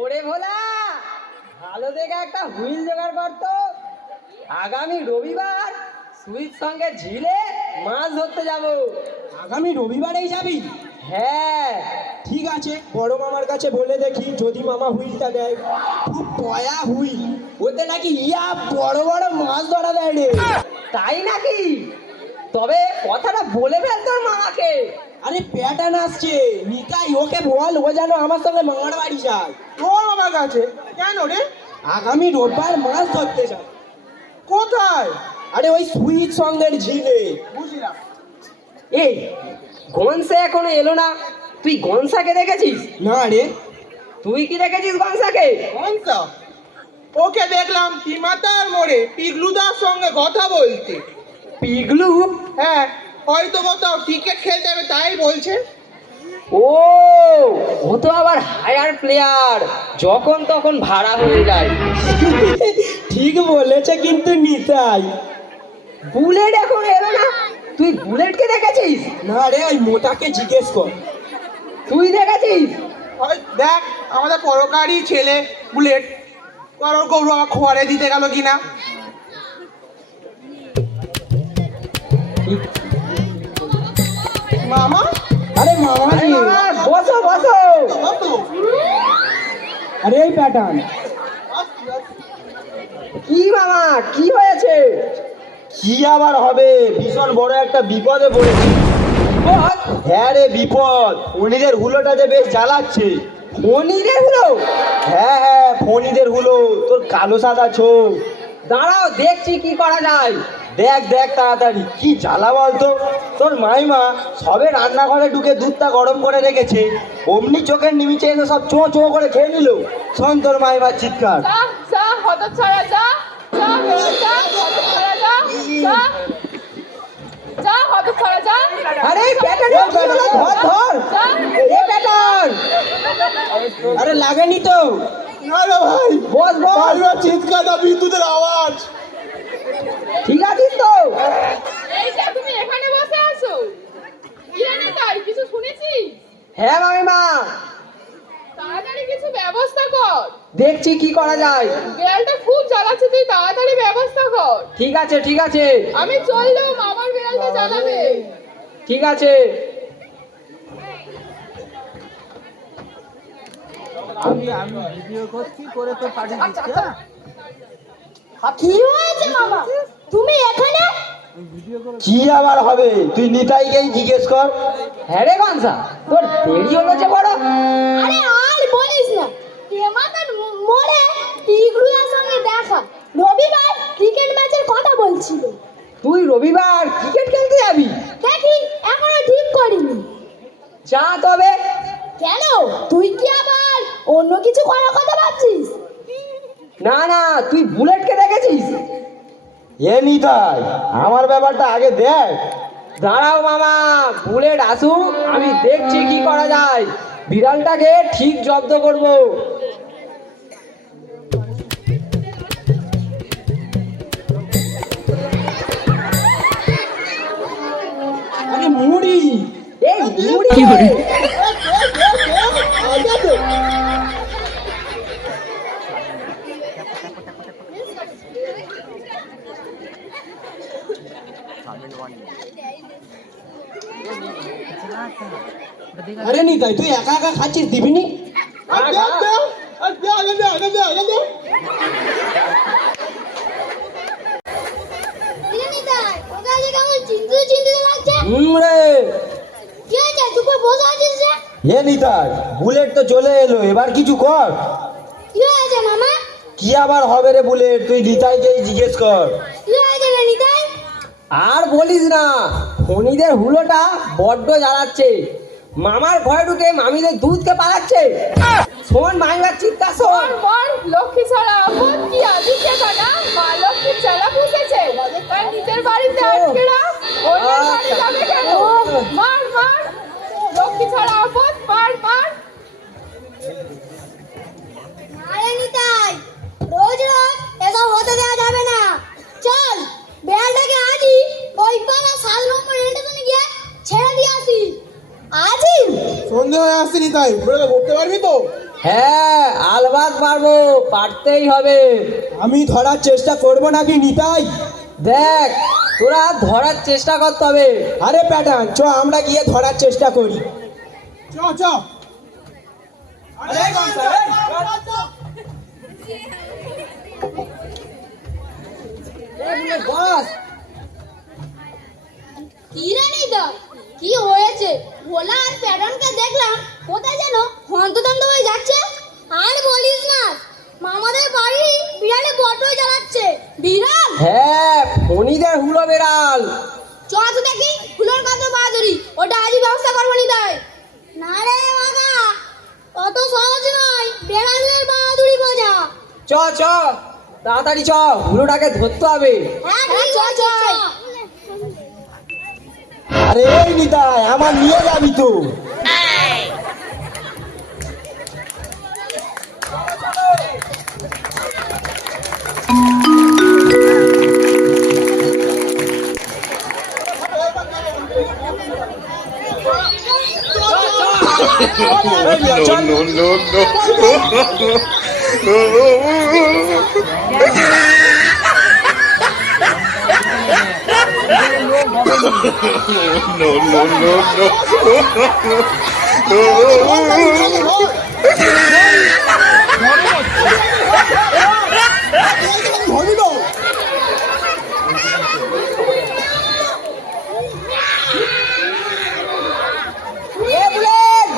ওরে ভোলা, ভালো দেখে একটা হুইল জোগাড় করতো। আগামী রবিবার সুইট সঙ্গে ঝিলে মাছ ধরতে যাব। আগামী রবিবারেই যাবি? হ্যাঁ ঠিক আছে, বড় মামার কাছে বলে দেখি যদি মামা হুইলটা দেয়। খুব পয়া হুইল, ওতে নাকি বড় বড় মাছ ধরা দেয় রে। তাই নাকি? তবে কথাটা বলে ফেল তোর মামাকে। আরে প্যাটার্ন আসছে, নিতাই ওকে বল ও যেন আমার সঙ্গে মামার বাড়ি যায়। তোর আমার কাছে কেন রে? আগামী রোববার মাছ ধরতে যায়। কোথায়? আরে ওই সুইট সঙ্গের ঝিলে। বুঝলাম। এই গনসা এখনো এলো না, তুই গনসাকে দেখেছিস? না রে। তুই কি দেখেছিস গনসাকে? কোনটা? ওকে দেখলাম তিমাতার মোড়ে পিগলুদার সঙ্গে কথা বলতে। পিগলু? হ্যাঁ, হয়তো কোথাও ক্রিকেট খেলতে হবে তাই বলছে। ও, ও তো আবার হায়ার প্লেয়ার, যখন তখন ভাড়া হয়ে যায়। ঠিক বলেছে কিন্তু নিতাই। বুলেট এখন এলো না, তুই বুলেটকে দেখেছিস? না রে, ওই মোটাকে জিজ্ঞেস কর। তুই দেখেছিস? ওই দেখ আমাদের পরকারই ছেলে বুলেট, কারোর গরু আমার খোয়ারে দিতে গেল কিনা। মামা? আরে মামা আরে জি। মামা, বসো বসো। আরে এই প্যাটার্ন। কি মামা, কি হয়েছে? কি আবার হবে, ভীষণ বড় একটা বিপদে পড়েছি। বল। হ্যাঁ রে বিপদ, ফণিদের হুলোটা যে বেশ জ্বালাচ্ছে। ফণিরে হলো? হ্যাঁ হ্যাঁ, ফণিদের হুলো, তোর কালো সাদা চোখ। দাঁড়াও দেখছি কি করা যায়। দেখ দেখ তাড়াতাড়ি, কি জ্বালা বলতো। তোর মাইমা সবে রান্নাঘরে ঢুকে দুধটা গরম করে রেখেছে, অমনি চোখের নিমিচে এসে সব চোঁ চোঁ করে খেয়ে নিল। শোন তোর মাইমার চিৎকার। যা যা হতচ্ছাড়া যা, যা বেরো যা, হতচ্ছাড়া যা, যা যা হতচ্ছাড়া যা। আরে প্যাটার্ন, ধর ধর। যা। এ প্যাটার্ন, আরে লাগেনি তো? না রে ভাই, বস বস। বারবার চিৎকার আর বিদ্যুতের আওয়াজ। ঠিক আছিস তো? এই যে তুমি এখানে বসে আছো, কি জানি তাই কিছু শুনেছি? হ্যাঁ মামিমা, তাড়াতাড়ি কিছু ব্যবস্থা কর। দেখছি কি করা যায়। বিড়ালটা খুব জ্বালাচ্ছে, তুই তাড়াতাড়ি ব্যবস্থা কর। ঠিক আছে ঠিক আছে আমি চললাম, আমার বিড়ালটা জ্বালাবে। ঠিক আছে। কি হয়েছে মামা, তুমি এখানে? কি আবার হবে, তুই নিতাইকেই জিজ্ঞেস কর। হ্যাঁ রে গনসা, তোর দেরি হলো যে বড়। আরে আর বলিস না, টেমাতার মোড়ে পিগলুদার সঙ্গে দেখা, রবিবার ক্রিকেট ম্যাচের কথা বলছিল। তুই রবিবার ক্রিকেট খেলতে যাবি? দেখি এখনো ঠিক করিনি। যা তবে। কেন, তুই কি আবার অন্য কিছু করার কথা ভাবছিস? না না, তুই বুলেটকে দেখেছিস? এ নিতাই, আমার ব্যাপারটা আগে দেখ। দাঁড়াও মামা, বুলেট আসুক, আমি দেখছি কি করা যায়। বিড়ালটাকে ঠিক জব্দ করব। আরে মুড়ি। এই মুড়ি। আরে নিতাই, তুই একা একা খাচ্ছিস, দিবিনি? আর দে, দে, আর দে, আগে দে, আগে দে, আগে দে। নিতাই, ওকে আজ কেমন চিন্তিত চিন্তিত লাগছে? রে কি হয়েছে, চুপ করে বসে আছিস যে? এ নিতাই, বুলেট তো চলে এলো, এবার কিছু কর। কি হয়েছে মামা? কি আবার হবে রে বুলেট, তুই নিতাইকেই জিজ্ঞেস কর। কি হয়েছে রে নিতাই? আর বলিস না, ফণিদের হুলোটা বড্ড জ্বালাচ্ছে। মামার ঘরে ঢুকে মামিদের দুধকে পালাচ্ছে। শোন মাইমার চিৎকার শোন। মর লক্ষ্মী ছাড়া আপদ কি আদিকে কানা, মা লক্ষ্মী চালা পুষেছে, তার নিজের বাড়িতে আটকে রাখ, অন্যের বাড়ি যাবে কেন? মার মার, লক্ষ্মী ছাড়া আপদ, মার মার। আরে নিতাই, রোজ রোজ এসব হতে দেওয়া যাবে না। চল, বেড়ালটাকে আজই ওই পাড়া শাল নম্বর রেলস্টেশনে গিয়ে ছেড়ে দিয়ে আসি। আজই? সন্ধে হয়ে আসছে নি তাই বুড়োকে ধরতে পারবি তো? হ্যাঁ আলবাত পারবো, পারতেই হবে। আমি ধরার চেষ্টা করব নাকি নিতাই? দেখ তোরা ধরার চেষ্টা করতে হবে। আরে প্যাটার্ন চ আমরা গিয়ে ধরার চেষ্টা করি। চ চ। বস কি রে নিদা, কি হয়েছে? ভোলা আর প্যাডনকে দেখলাম কোথায় যেন হন্তদন্ত হয়ে যাচ্ছে। আর বলিস না, মামাদের বাড়ি বিড়ালে বটই জ্বালাচ্ছে। বিড়াল? হ্যাঁ ফণিদের হুলো বেড়াল। চ তো দেখি ফুলোর কত বাহাদুরি, ওটা আজই ব্যবস্থা করবো নিতাই। না রে বাবা, অত সহজ নয় বেড়ালের বাহাদুরি বোঝা। চ চ তাড়াতাড়ি চ, হুলোটাকে ধরতে হবে। হ্যাঁ চ চ। আরে এই নিতাই আমার নিয়ে যাবি তো? no, no, no, no,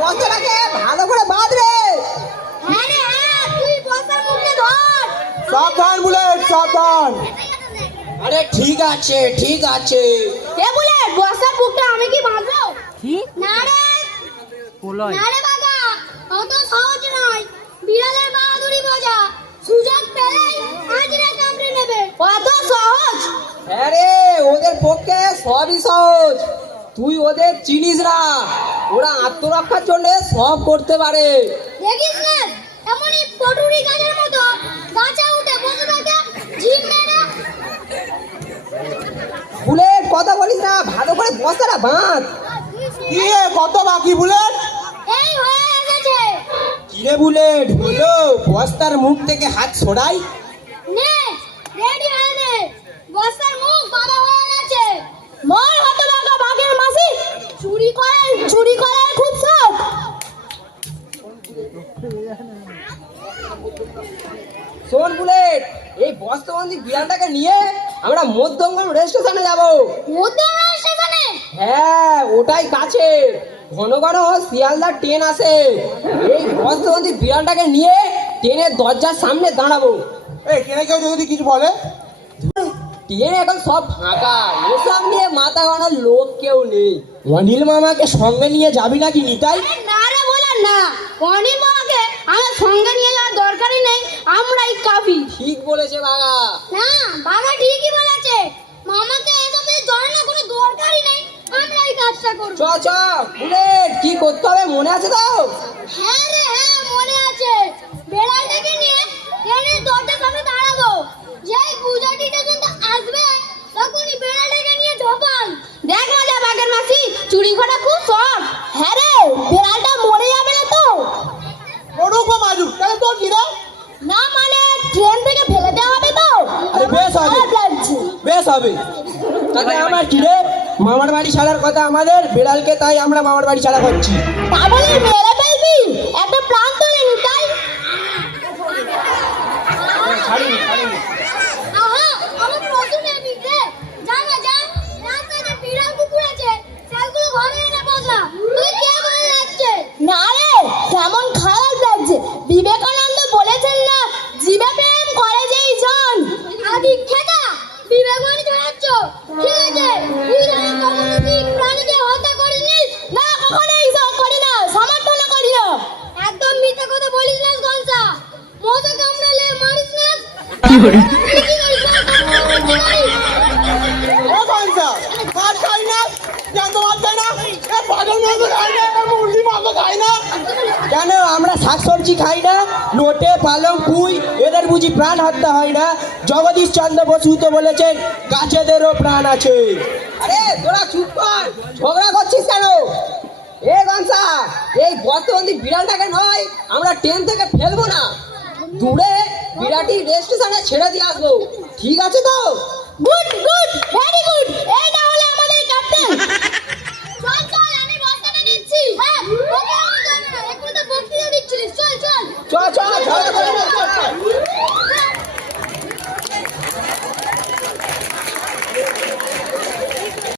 বস্তাটাকে ভালো করে বাঁধ রে। হ্যাঁ রে হ্যাঁ, তুই বস্তার মুখে ধর। সাবধান বুলেট সাবধান। আরে ঠিক আছে ঠিক আছে। এ বুলেট, বস্তার বুকটা আমি কি বাঁধবো? না রে না রে বাবা, অত সহজ নয়। বিড়ালের বাহাদুরি বোঝা, সুযোগ পেলেই আজরে কামড়ে নেবে। অত সহজ? হ্যাঁ রে, ওদের পক্ষে সবই সহজ। তুই ওদের চিনিস না, ওরা আত্মরক্ষার জন্য সব করতে পারে। দেখিস না, এমনই পটুরি গাছের মতো গাছে উঠে বসে থাকে, ঝিম মেরে। বুলেট কথা বলিস না, ভালো করে বস্তাটা বাঁধ। কি রে, কত বাকি বুলেট? এই হয়ে এসেছে। কিরে বুলেট হলো? বস্তার মুখ থেকে হাত ছড়াই। নে রেডি হয়ে নে, বস্তার মুখ বাঁধা হয়ে গেছে। মর হতভাগা বাঘের মাসি, চুরি করে খুব শখ। শোন বুলেট, এই বস্তাবন্দি বিড়ালটাকে নিয়ে আমরা মধ্যমগ্রাম রেল স্টেশনে যাবো। মধ্যমগ্রাম স্টেশনে? হ্যাঁ ওটাই কাছে, ঘন ঘন শিয়ালদার ট্রেন আসে। এই বস্তাবন্দি বিড়ালটাকে নিয়ে ট্রেনের দরজার সামনে দাঁড়াবো। এই কেন কেউ যদি কিছু বলে? ট্রেন এখন সব ফাঁকা, ওসব নিয়ে মাথা ঘানোর লোক কেউ নেই। অনিল মামাকে সঙ্গে নিয়ে যাবি নাকি নিতাই? না রে বলেন না, অনিল মামাকে আমার সঙ্গে নিয়ে যাওয়ার দরকারই নেই, আমরাই কাফি। ঠিক বলেছে বাবা। না বাবা ঠিকই বলেছে, মামাকে এসবে জানানোর কোনো দরকারই নেই, আমরাই কাজটা করব। চ চ বুলেট, কি করতে হবে মনে আছে তো? হ্যাঁ রে হ্যাঁ, মনে আছে। বেড়ালটাকে নিয়ে ট্রেনের দরজার সামনে দাঁড়াবো, যেই পূজাটিটা কিন্তু আসবে তখনই বেড়ালটাকে নিয়ে ঝোপান। দেখ মজা বাঘের মাসি, চুরি করা খুব শখ। হ্যাঁ রে, বেড়ালটা মরে যাবে না তো? মরুক বা মাজুক, তাহলে তোর কি রে? না মানে ট্রেন থেকে ফেলে দেওয়া হবে তো? আরে বেশ হবে খারাপ লাগছে। বেশ হবে। তাহলে আমার কিরে, মামার বাড়ি ছাড়ার কথা আমাদের, বিড়ালকে তাই আমরা মামার বাড়ি ছাড়া করছি। তা বলে মেরে ফেলবি? একটা প্রাণ তোলে নি তাই? আহা, আমার প্রশ্ন নেবি রে। যা না যা, রাস্তায় যে বিড়াল কুকুর আছে সেগুলো ঘরে এনে বসা। তুই কে বলে যাচ্ছে? না রে, কেমন খারাপ লাগছে। বিবেকানন্দ বলেছেন না, জীবে প্রেম করে যেই জন। আদি খেদা বিবেকানন্দ জানাচ্ছ? ঠিক আছে, তুই জানি কখনো তুই প্রাণীকে হত্যা করিসনি? না কখনো এইসব করি না, সমর্থন করি না। একদম মিথ্যা কথা বলিস না গলসা। মজা কামড়ালে মারিস না। কি করে? ও কনসা, মাছ খাই না, জ্যান্ত মাছ খাই না, এ পাগল মাছ খাই না, এ মুরগি মাছ খাই না। কেন আমরা শাকসবজি খাই না? নোটে পালং পুঁই এদের বুঝি প্রাণ হত্যা হয় না? জগদীশ চন্দ্র বসু তো বলেছেন গাছেদেরও প্রাণ আছে। আরে তোরা চুপ কর, ঝগড়া করছিস কেন? এ গনসা, এই বর্তমানে বিড়ালটাকে নয় আমরা ট্রেন থেকে ফেলবো না, দূরে বিরাটি রেল স্টেশনে ছেড়ে দিয়ে আসবো, ঠিক আছে তো? গুড গুড ভেরি গুড এই